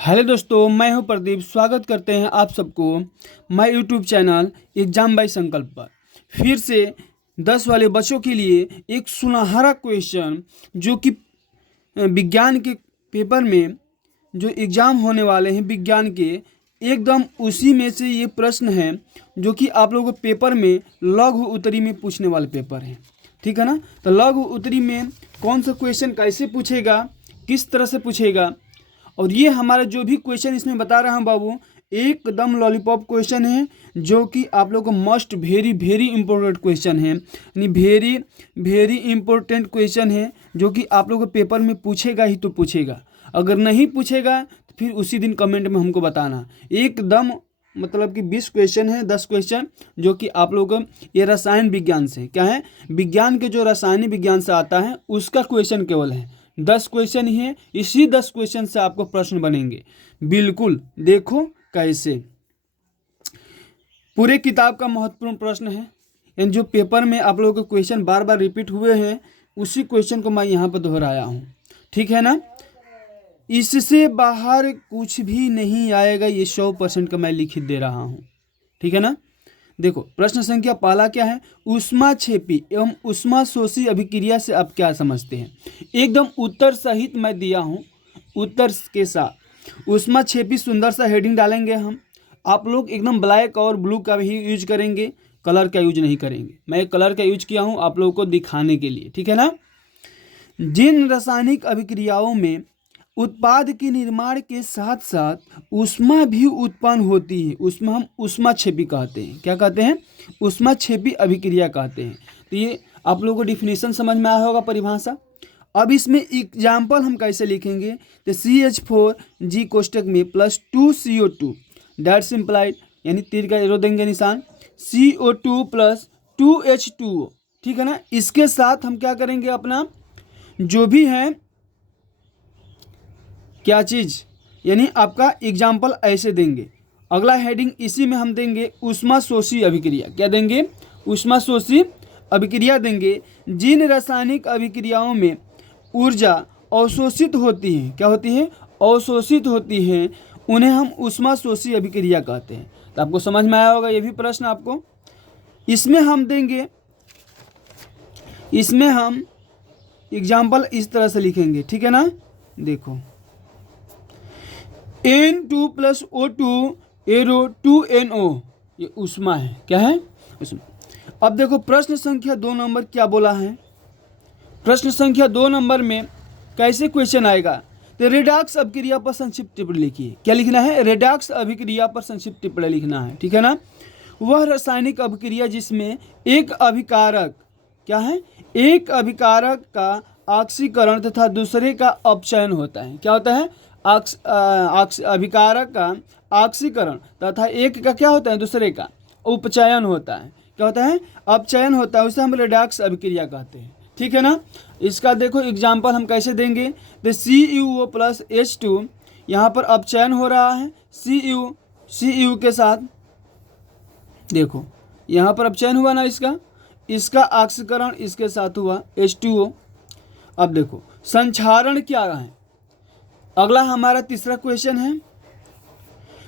Hello दोस्तों, मैं हूं प्रदीप। स्वागत करते हैं आप सबको my YouTube channel exam by Sankalp पर। फिर से 10 वाले बच्चों के लिए एक सुनहरा क्वेश्चन जो कि विज्ञान के पेपर में जो एग्ज़ाम होने वाले हैं विज्ञान के, एकदम उसी में से ये प्रश्न है जो कि आप लोगों को पेपर में लघु उत्तरी में पूछने वाले पेपर हैं। ठीक है ना। तो लघु उत्तरी में कौन सा क्वेश्चन कैसे पूछेगा, किस तरह से पूछेगा, और ये हमारा जो भी क्वेश्चन इसमें बता रहा हूँ बाबू, एकदम लॉलीपॉप क्वेश्चन है जो कि आप लोगों को must very very important question है, यानी वेरी वेरी इंपॉर्टेंट क्वेश्चन है जो कि आप लोगों को पेपर में पूछेगा ही तो पूछेगा। अगर नहीं पूछेगा तो फिर उसी दिन कमेंट में हमको बताना। एकदम मतलब कि 20 क्वेश्चन है, 10 क्वेश्चन जो कि आप लोगों को ये रसायन विज्ञान से क्या है, विज्ञान के जो रासायनिक विज्ञान से आता है उसका क्वेश्चन केवल है। 10 क्वेश्चन ही है, इसी 10 क्वेश्चन से आपको प्रश्न बनेंगे। बिल्कुल देखो कैसे पूरे किताब का महत्वपूर्ण प्रश्न है, यानी जो पेपर में आप लोगों के क्वेश्चन बार बार रिपीट हुए हैं उसी क्वेश्चन को मैं यहाँ पर दोहराया हूँ। ठीक है ना। इससे बाहर कुछ भी नहीं आएगा, ये 100% का मैं लिखित दे रहा हूँ। ठीक है ना। देखो प्रश्न संख्या पहला क्या है, ऊष्माक्षेपी एवं ऊष्माशोषी अभिक्रिया से आप क्या समझते हैं। एकदम उत्तर सहित मैं दिया हूँ, उत्तर के साथ ऊष्माक्षेपी सुंदर सा हेडिंग डालेंगे हम। आप लोग एकदम ब्लैक और ब्लू का भी यूज करेंगे, कलर का यूज नहीं करेंगे। मैं कलर का यूज किया हूँ आप लोगों को दिखाने के लिए। ठीक है ना। जिन रासायनिक अभिक्रियाओं में उत्पाद के निर्माण के साथ साथ ऊष्मा भी उत्पन्न होती है, उसमें हम ऊष्माक्षेपी कहते हैं। क्या कहते हैं, ऊष्माक्षेपी अभिक्रिया कहते हैं। तो ये आप लोगों को डिफिनीशन समझ में आया होगा, परिभाषा। अब इसमें एग्जाम्पल हम कैसे लिखेंगे, तो CH4G कोष्टक में +2 CO2 दैट्स इम्प्लाइड, यानी तीर का एरो देंगे निशान, CO2 + 2 H2O। ठीक है ना। इसके साथ हम क्या करेंगे, अपना जो भी है क्या चीज़, यानी आपका एग्जाम्पल ऐसे देंगे। अगला हेडिंग इसी में हम देंगे ऊष्माशोषी अभिक्रिया। क्या देंगे, ऊष्माशोषी अभिक्रिया देंगे। जिन रासायनिक अभिक्रियाओं में ऊर्जा अवशोषित होती है, क्या होती है, अवशोषित होती है, उन्हें हम ऊष्माशोषी अभिक्रिया कहते हैं। तो आपको समझ में आया होगा ये भी प्रश्न आपको। इसमें हम देंगे, इसमें हम एग्जाम्पल इस तरह से लिखेंगे। ठीक है ना। देखो N2 + O2 एरो 2NO, ये ऊष्मा है। क्या है, ऊष्मा। अब देखो प्रश्न संख्या 2 नंबर क्या बोला है। प्रश्न संख्या 2 नंबर में कैसे क्वेश्चन आएगा, तो रेडॉक्स अभिक्रिया पर संक्षिप्त टिप्पणी लिखिए। क्या लिखना है, रेडॉक्स अभिक्रिया पर संक्षिप्त टिप्पणी लिखना है। ठीक है ना। वह रासायनिक अभिक्रिया जिसमें एक अभिकारक, क्या है, एक अभिकारक का ऑक्सीकरण तथा दूसरे का अपचयन होता है। क्या होता है, अभिकारक का ऑक्सीकरण तथा एक का क्या होता है, दूसरे का उपचयन होता है। क्या होता है, अपचयन होता है, उसे हम रेडॉक्स अभिक्रिया कहते हैं। ठीक है ना। इसका देखो एग्जाम्पल हम कैसे देंगे, तो CuO + H2, यहाँ पर अपचयन हो रहा है CU के साथ। देखो यहाँ पर अपचयन हुआ ना, इसका ऑक्सीकरण इसके साथ हुआ H2O। अब देखो संक्षारण क्या है, अगला हमारा तीसरा क्वेश्चन है,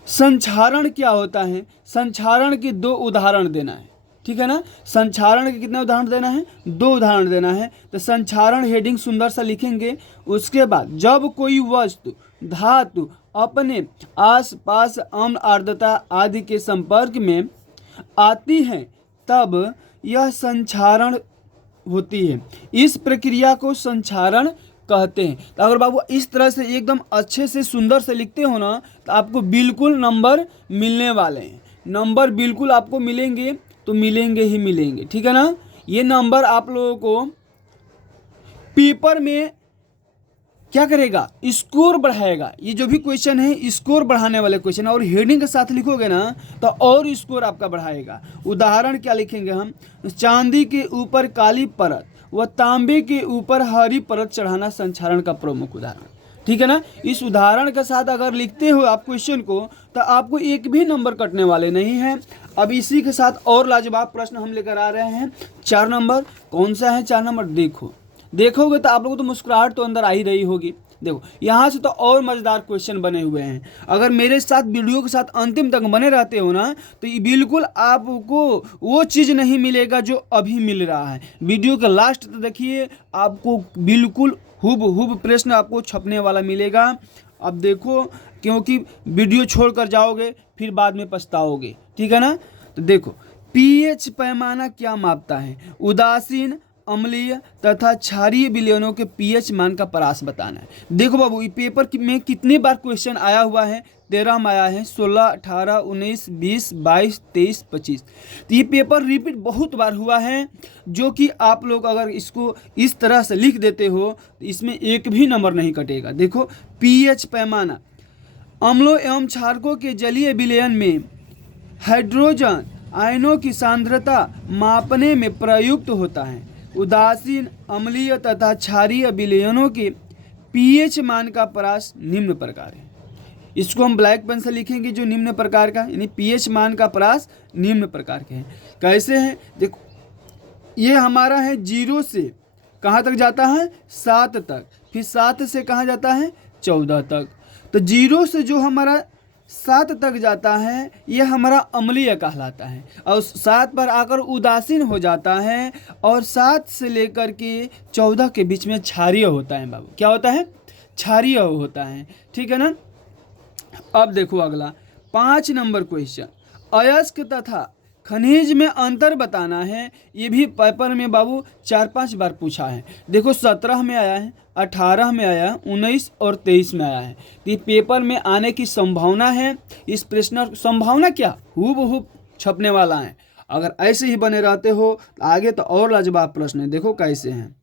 संक्षारण क्या होता है। संक्षारण के 2 उदाहरण देना है। ठीक है ना। संक्षारण के कितने उदाहरण देना है, 2 उदाहरण देना है। तो संक्षारण हेडिंग सुंदर सा लिखेंगे। उसके बाद जब कोई वस्तु धातु अपने आसपास अम्ल आर्द्रता आदि के संपर्क में आती है तब यह संक्षारण होती है। इस प्रक्रिया को संक्षारण कहते हैं। तो अगर बाबू इस तरह से एकदम अच्छे से सुंदर से लिखते हो ना, तो आपको बिल्कुल नंबर मिलने वाले हैं। नंबर बिल्कुल आपको मिलेंगे, तो मिलेंगे ही मिलेंगे। ठीक है ना। ये नंबर आप लोगों को पेपर में क्या करेगा, स्कोर बढ़ाएगा। ये जो भी क्वेश्चन है स्कोर बढ़ाने वाले क्वेश्चन, और हेडिंग के साथ लिखोगे ना तो और स्कोर आपका बढ़ाएगा। उदाहरण क्या लिखेंगे हम, चांदी के ऊपर काली परत व तांबे के ऊपर हरी परत चढ़ाना संक्षारण का प्रमुख उदाहरण। ठीक है ना। इस उदाहरण के साथ अगर लिखते हो आप क्वेश्चन को, तो आपको एक भी नंबर कटने वाले नहीं है। अब इसी के साथ और लाजवाब प्रश्न हम लेकर आ रहे हैं 4 नंबर। कौन सा है 4 नंबर, देखोगे तो आप लोगों को तो मुस्कुराहट तो अंदर आ ही रही होगी। देखो यहाँ से तो और मज़ेदार क्वेश्चन बने हुए हैं। अगर मेरे साथ वीडियो के साथ अंतिम तक बने रहते हो ना तो ये बिल्कुल आपको वो चीज़ नहीं मिलेगा जो अभी मिल रहा है। वीडियो के लास्ट तक देखिए, आपको बिल्कुल हुब प्रश्न आपको छपने वाला मिलेगा। अब देखो, क्योंकि वीडियो छोड़कर जाओगे फिर बाद में पछताओगे, ठीक है ना। तो देखो, पीएच पैमाना क्या मापता है? उदासीन, अम्लीय तथा क्षारीय विलयनों के पीएच मान का परास बताना है। देखो बाबू, ये पेपर में कितनी बार क्वेश्चन आया हुआ है? 13 में आया है, 16, 18, 19, 20, 22, 23, 25। तो ये पेपर रिपीट बहुत बार हुआ है, जो कि आप लोग अगर इसको इस तरह से लिख देते हो तो इसमें एक भी नंबर नहीं कटेगा। देखो, पीएच पैमाना अम्लों एवं क्षारकों के जलीय विलयन में हाइड्रोजन आयनों की सांद्रता मापने में प्रयुक्त होता है। उदासीन, अम्लीय तथा क्षारीय विलयनों के पीएच मान का परास निम्न प्रकार है। इसको हम ब्लैक पेन से लिखेंगे, जो निम्न प्रकार का, यानी पीएच मान का परास निम्न प्रकार के हैं। कैसे हैं? देखो, ये हमारा है 0 से कहाँ तक जाता है? 7 तक। फिर 7 से कहाँ जाता है? 14 तक। तो 0 से जो हमारा 7 तक जाता है ये हमारा अम्लीय कहलाता है, और 7 पर आकर उदासीन हो जाता है, और 7 से लेकर के 14 के बीच में क्षारीय होता है। बाबू, क्या होता है? क्षारीय होता है, ठीक है ना। अब देखो अगला 5 नंबर क्वेश्चन, अयस्क तथा खनिज में अंतर बताना है। ये भी पेपर में बाबू 4-5 बार पूछा है। देखो, 17 में आया है, 18 में आया है, 19 और 23 में आया है। तो ये पेपर में आने की संभावना है। इस प्रश्न संभावना क्या, हूबहू छपने वाला है। अगर ऐसे ही बने रहते हो तो आगे तो और लाजवाब प्रश्न है। देखो कैसे हैं।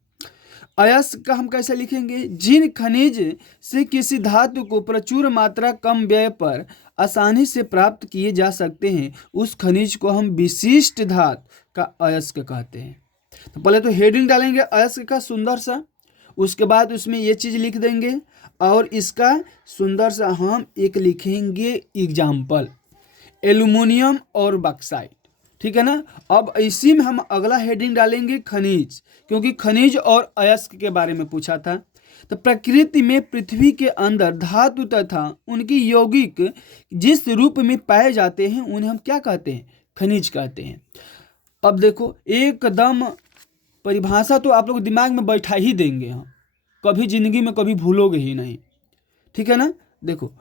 अयस्क का हम कैसे लिखेंगे? जिन खनिज से किसी धातु को प्रचुर मात्रा कम व्यय पर आसानी से प्राप्त किए जा सकते हैं, उस खनिज को हम विशिष्ट धातु का अयस्क कहते हैं। तो पहले तो हेडिंग डालेंगे अयस्क का सुंदर सा, उसके बाद उसमें ये चीज़ लिख देंगे, और इसका सुंदर सा हम एक लिखेंगे एग्जाम्पल, एल्युमिनियम और बॉक्साइट, ठीक है ना। अब इसी में हम अगला हेडिंग डालेंगे खनिज, क्योंकि खनिज और अयस्क के बारे में पूछा था। तो प्रकृति में पृथ्वी के अंदर धातु तथा उनकी यौगिक जिस रूप में पाए जाते हैं उन्हें हम क्या कहते हैं? खनिज कहते हैं। अब देखो, एकदम परिभाषा तो आप लोग दिमाग में बैठा ही देंगे, हम कभी जिंदगी में कभी भूलोगे ही नहीं, ठीक है ना। देखो,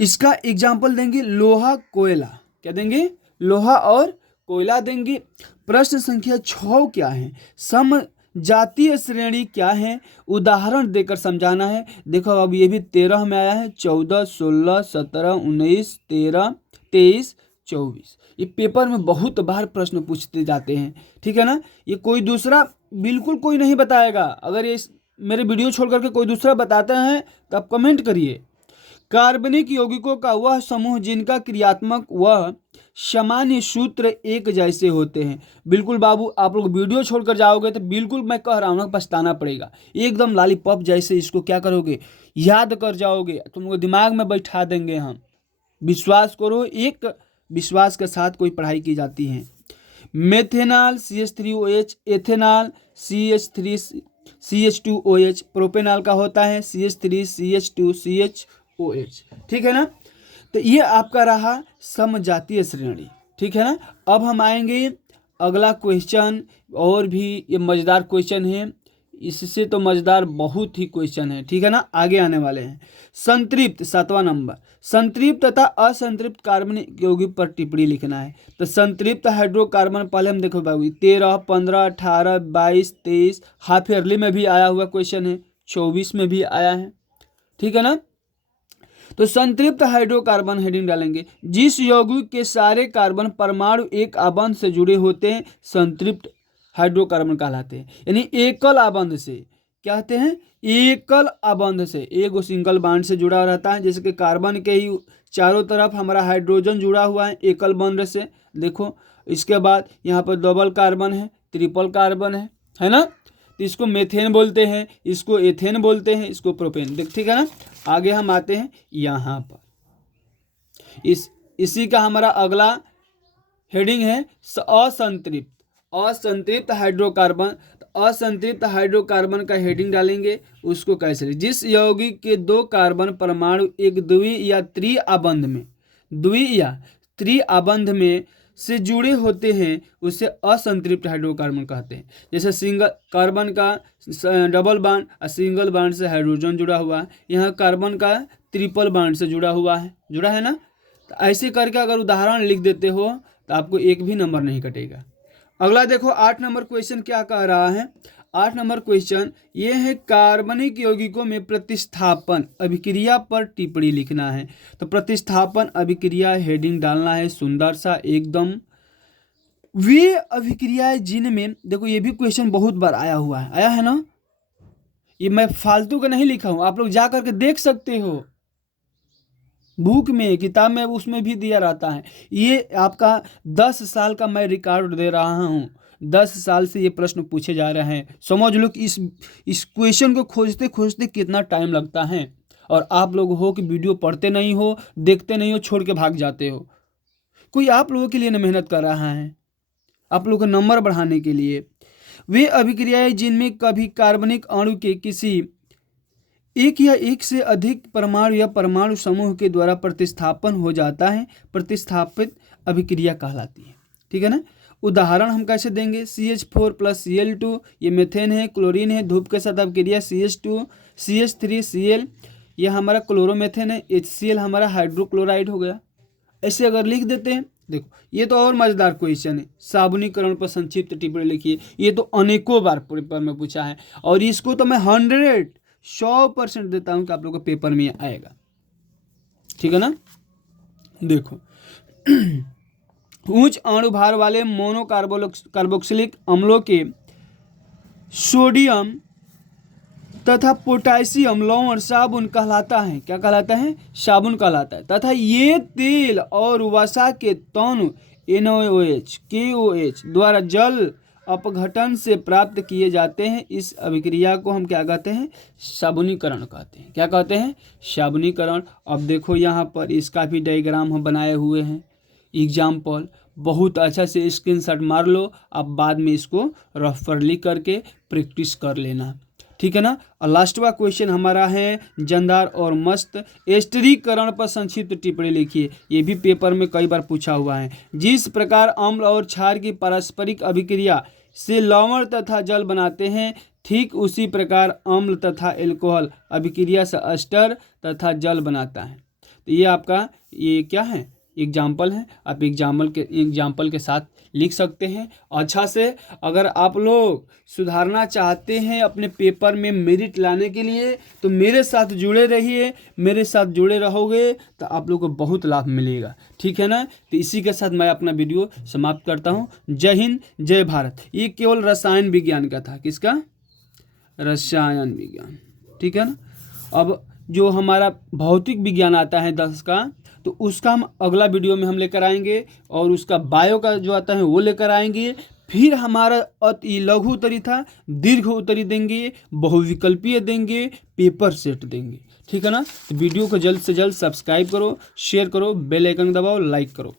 इसका एग्जाम्पल देंगे लोहा, कोयला। क्या देंगे? लोहा और कोयला देंगे। प्रश्न संख्या 6 क्या है? समजातीय श्रेणी क्या है? उदाहरण देकर समझाना है। देखो, अब ये भी 13 में आया है, 14, 16, 17, 19, 13, 23, 24। ये पेपर में बहुत बार प्रश्न पूछते जाते हैं, ठीक है ना। ये कोई दूसरा बिल्कुल कोई नहीं बताएगा। अगर ये मेरे वीडियो छोड़ करके कोई दूसरा बताते हैं तो आप कमेंट करिए। कार्बनिक यौगिकों का वह समूह जिनका क्रियात्मक व सामान्य सूत्र एक जैसे होते हैं। बिल्कुल बाबू, आप लोग वीडियो छोड़कर जाओगे तो बिल्कुल मैं कह रहा हूँ ना, पछताना पड़ेगा। एकदम लॉलीपॉप जैसे इसको क्या करोगे? याद कर जाओगे, तुमको दिमाग में बैठा देंगे हम। विश्वास करो, एक विश्वास के साथ कोई पढ़ाई की जाती है। Methanol CH3OH, ethanol CH2OH, propanol का होता है CH3CH2CHOH, ठीक है ना। तो ये आपका रहा समजातीय श्रेणी, ठीक है ना। अब हम आएंगे अगला क्वेश्चन, और भी ये मज़ेदार क्वेश्चन है, इससे तो मज़ेदार बहुत ही क्वेश्चन है, ठीक है ना, आगे आने वाले हैं। संतृप्त 7वां नंबर, संतृप्त तथा असंतृप्त कार्बनिक यौगिक पर टिप्पणी लिखना है। तो संतृप्त हाइड्रोकार्बन पहले हम देखो बाबू, 13, 15, 18, 22, 23, हाफ ईयरली में भी आया हुआ क्वेश्चन है, 24 में भी आया है, ठीक है ना। तो संतृप्त हाइड्रोकार्बन हेडिंग डालेंगे, जिस यौगिक के सारे कार्बन परमाणु एक आबंध से जुड़े होते हैं संतृप्त हाइड्रोकार्बन कहलाते हैं। यानी एकल आबंध से, क्या कहते हैं? एकल आबंध से, एक सिंगल बॉन्ड से जुड़ा रहता है। जैसे कि कार्बन के ही चारों तरफ हमारा हाइड्रोजन जुड़ा हुआ है एकल बॉन्ड से। देखो, इसके बाद यहाँ पर डबल कार्बन है, ट्रिपल कार्बन है ना। तो इसको मेथेन बोलते हैं, इसको एथेन बोलते हैं, इसको प्रोपेन, ठीक है ना। आगे हम आते हैं यहाँ पर, इसी का हमारा अगला हेडिंग है असंतृप्त हाइड्रोकार्बन। असंतृप्त हाइड्रोकार्बन का हेडिंग डालेंगे, उसको कैसे लिखें। जिस यौगिक के 2 कार्बन परमाणु एक द्वि या त्रि-आबंध में से जुड़े होते हैं उसे असंतृप्त हाइड्रोकार्बन कहते हैं। जैसे सिंगल कार्बन का डबल बॉन्ड और सिंगल बॉन्ड से हाइड्रोजन जुड़ा हुआ है, यहाँ कार्बन का ट्रिपल बॉन्ड से जुड़ा है ना। तो ऐसे करके अगर उदाहरण लिख देते हो तो आपको एक भी नंबर नहीं कटेगा। अगला देखो 8 नंबर क्वेश्चन क्या कह रहा है। 8 नंबर क्वेश्चन ये है, कार्बनिक यौगिकों में प्रतिस्थापन अभिक्रिया पर टिप्पणी लिखना है। तो प्रतिस्थापन अभिक्रिया हेडिंग डालना है सुंदर सा एकदम। वे अभिक्रियाएं जिनमें, देखो ये भी क्वेश्चन बहुत बार आया है ना, ये मैं फालतू का नहीं लिखा हूं, आप लोग जा करके देख सकते हो बुक में, किताब में, उसमें भी दिया रहता है। ये आपका 10 साल का मैं रिकॉर्ड दे रहा हूँ, 10 साल से ये प्रश्न पूछे जा रहे हैं। समझ लो कि इस क्वेश्चन को खोजते खोजते कितना टाइम लगता है। और आप लोग हो कि वीडियो पढ़ते नहीं हो, देखते नहीं हो, छोड़ के भाग जाते हो। कोई आप लोगों के लिए न मेहनत कर रहा है, आप लोगों का नंबर बढ़ाने के लिए। वे अभिक्रियाएं जिनमें कभी कार्बनिक अणु के किसी एक या एक से अधिक परमाणु या परमाणु समूह के द्वारा प्रतिस्थापन हो जाता है, प्रतिस्थापित अभिक्रिया कहलाती है। ठीक है ना। उदाहरण हम कैसे देंगे, CH4 + Cl2 ये मेथेन है, क्लोरीन है, धूप के साथ अभिक्रिया CH2 CH3 Cl ये हमारा क्लोरोमेथेन है, HCl हमारा हाइड्रोक्लोराइड हो गया। ऐसे अगर लिख देते हैं, देखो ये तो और मजेदार क्वेश्चन है। साबुनीकरण पर संक्षिप्त टिप्पणी लिखिए, ये तो अनेकों बार पेपर में पूछा है और इसको तो मैं 100% देता हूं कि आप लोगों को पेपर में आएगा। ठीक है ना। देखो उच्च अणुभार वाले मोनोकार्बोक्सिलिक अम्लों के सोडियम तथा पोटेशियम लवण साबुन कहलाता है। क्या कहलाता है? साबुन कहलाता है। तथा ये तेल और वसा के तौन NaOH KOH द्वारा जल अपघटन से प्राप्त किए जाते हैं। इस अभिक्रिया को हम क्या कहते हैं? साबुनीकरण कहते हैं। क्या कहते हैं? साबुनीकरण। अब देखो यहाँ पर इसका भी डायग्राम हम बनाए हुए हैं, एग्जाम्पल। बहुत अच्छा से स्क्रीनशॉट मार लो, आप बाद में इसको रफ पर लिख करके प्रैक्टिस कर लेना। ठीक है ना। और लास्टवा क्वेश्चन हमारा है जंदार और मस्त एस्टरीकरण पर संक्षिप्त टिप्पणी लिखिए। ये भी पेपर में कई बार पूछा हुआ है। जिस प्रकार अम्ल और क्षार की पारस्परिक अभिक्रिया से लवण तथा जल बनाते हैं, ठीक उसी प्रकार अम्ल तथा एल्कोहल अभिक्रिया से एस्टर तथा जल बनाता है। तो ये आपका ये क्या है? एग्जाम्पल है। आप एग्जाम्पल के साथ लिख सकते हैं अच्छा से। अगर आप लोग सुधारना चाहते हैं अपने पेपर में मेरिट लाने के लिए, तो मेरे साथ जुड़े रहिए। मेरे साथ जुड़े रहोगे तो आप लोग को बहुत लाभ मिलेगा। ठीक है ना। तो इसी के साथ मैं अपना वीडियो समाप्त करता हूँ। जय हिंद, जय भारत। ये केवल रसायन विज्ञान का था। किसका? रसायन विज्ञान। ठीक है ना। अब जो हमारा भौतिक विज्ञान आता है 10 का, तो उसका हम अगला वीडियो में हम लेकर आएंगे, और उसका बायो का जो आता है वो लेकर आएंगे। फिर हमारा अति लघु उत्तरी था, दीर्घ उत्तरी देंगे, बहुविकल्पीय देंगे, पेपर सेट देंगे। ठीक है ना। तो वीडियो को जल्द से जल्द सब्सक्राइब करो, शेयर करो, बेल आइकन दबाओ, लाइक करो।